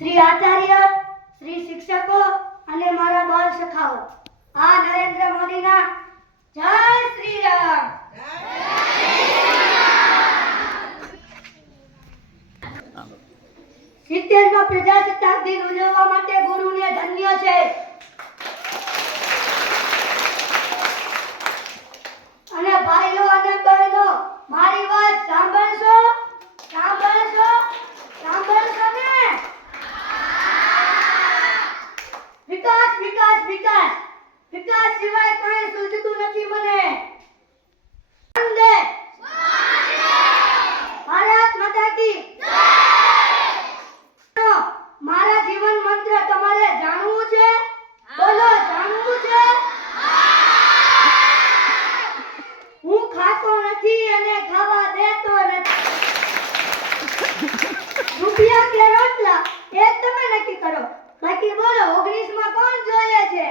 શ્રી આચાર્ય, શ્રી શિક્ષકો અને મારા બાળ સખાઓ, આ નરેન્દ્ર મોદીના જય શ્રી રામ. સિત્તેરમાં પ્રજાસત્તાક દિન ઉજવવા માટે ગુરુને ધન્ય છે. અને ભાઈઓ અને બહેનો, મારી વાત સાંભળશો? સાંભળશો? સાંભળશો ને? વિકાસ વિકાસ વિકાસ વિકાસ સિવાય કંઈ સૂઝતું નથી મને. વંદે ભારત માતા કી જય. મારા જીવન મંત્ર તમારે જાણવું છે? બોલો, જાણવું છે? હું ખાતો નથી અને ખાવા દેતો નથી. રૂપિયા કે રોટલા એ તમે નક્કી કરો. બાકી બોલો, 19 માં કોણ જોઈએ છે?